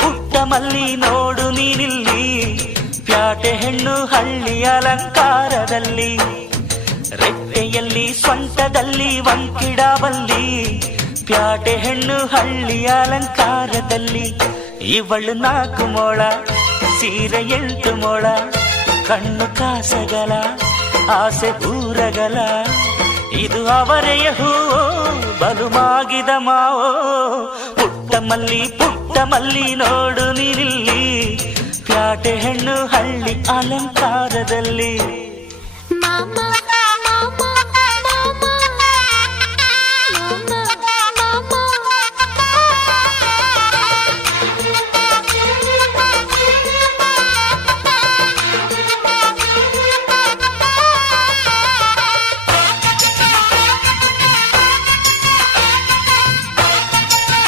ಪುಟ್ಟ ಮಲ್ಲಿ ನೋಡು ನೀನಿಲ್ಲಿ, ಪ್ಯಾಟೆ ಹೆಣ್ಣು ಹಳ್ಳಿ ಅಲಂಕಾರದಲ್ಲಿ, ರೆಟ್ಟೆಯಲ್ಲಿ ಸೊಂಟದಲ್ಲಿ ವಂಕಿಡಬಲ್ಲಿ, ಪ್ಯಾಟೆ ಹೆಣ್ಣು ಹಳ್ಳಿ ಅಲಂಕಾರದಲ್ಲಿ. ಇವಳು 4 ಮೊಳ ಸೀರೆ 8 ಮೊಳ, ಕಣ್ಣು ಕಾಸಗಲ ಆಸೆ ಊರಗಲ, ಇದು ಅವರೆಯ ಹೂವೋ ಬಲು ಮಾಗಿದ ಮಾವೋ. ಪುಟ್ಟ ಮಲ್ಲಿ ನೋಡು ನೀನಿಲ್ಲಿ, ಪ್ಯಾಟೆ ಹೆಣ್ಣು ಹಳ್ಳಿ ಅಲಂಕಾರದಲ್ಲಿ.